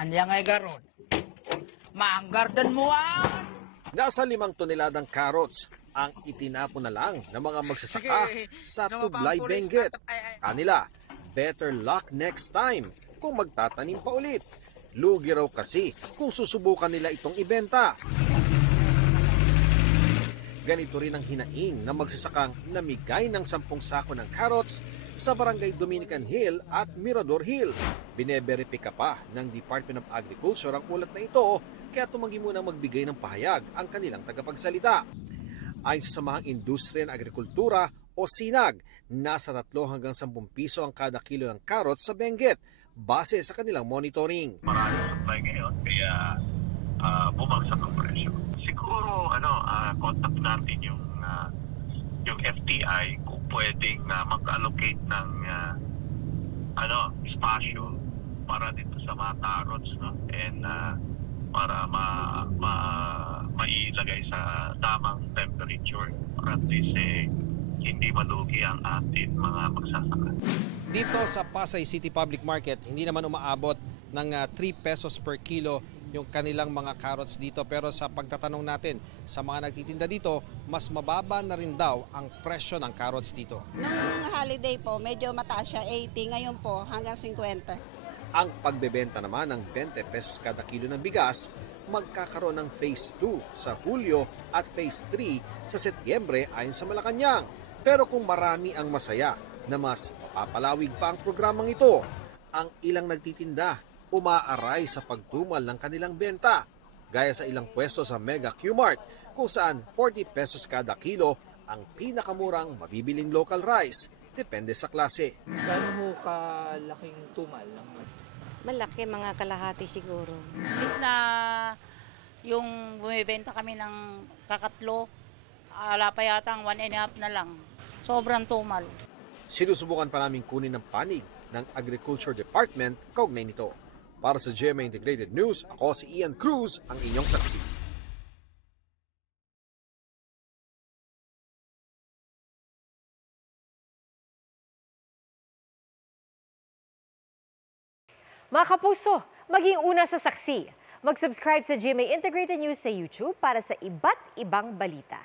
Anya ngay garod. Maang garden mo Nasa 5 toneladang carrots ang itinapon na lang ng mga magsasaka sa Tublay, Benguet. Kanila, better luck next time kung magtatanim pa ulit. Lugi raw kasi kung susubukan nila itong ibenta. Ganito rin ang hinaing na magsasakang namigay ng 10 sako ng carrots sa Barangay Dominican Hill at Mirador Hill. Bineberipika pa ng Department of Agriculture ang ulat na ito kaya tumanggi muna magbigay ng pahayag ang kanilang tagapagsalita. Ayon sa Samahang Industriya ng Agrikultura o SINAG, nasa 3 hanggang 10 piso ang kada kilo ng carrots sa Benguet base sa kanilang monitoring. Maraming supply ngayon kaya bumagsak ang presyo. Siguro contact natin yung FTI kung pwedeng mag-allocate ng spasyo para dito sa mga carrots, no? And para mailagay sa tamang temperature para at least hindi malugi ang ating mga magsasaka. Dito sa Pasay City Public Market, hindi naman umaabot ng 3 pesos per kilo yung kanilang mga carrots dito. Pero sa pagtatanong natin sa mga nagtitinda dito, mas mababa na rin daw ang presyo ng carrots dito. Nung holiday po, medyo mataas siya, 80. Ngayon po, hanggang 50. Ang pagbebenta naman ng 20 pesos kada kilo ng bigas, magkakaroon ng Phase 2 sa Hulyo at Phase 3 sa Setyembre ayon sa Malacanang. Pero kung marami ang masaya na mas papalawig pa ang programang ito, ang ilang nagtitinda umaaray sa pagtumal ng kanilang benta, gaya sa ilang pwesto sa Mega Q-Mart kung saan 40 pesos kada kilo ang pinakamurang mabibiling local rice, depende sa klase. Gano'n ho kalaking tumal? Malaki, mga kalahati siguro. Bis na yung bumibenta kami ng kakatlo, ala pa yata ang 1.5 na lang. Sobrang tumal. Sinusubukan pa namin kunin ng panig ng Agriculture Department kaugnay nito. Para sa GMA Integrated News, ako si Ian Cruz, ang inyong saksi. Mga kapuso, maging una sa saksi. Mag-subscribe sa GMA Integrated News sa YouTube para sa iba't ibang balita.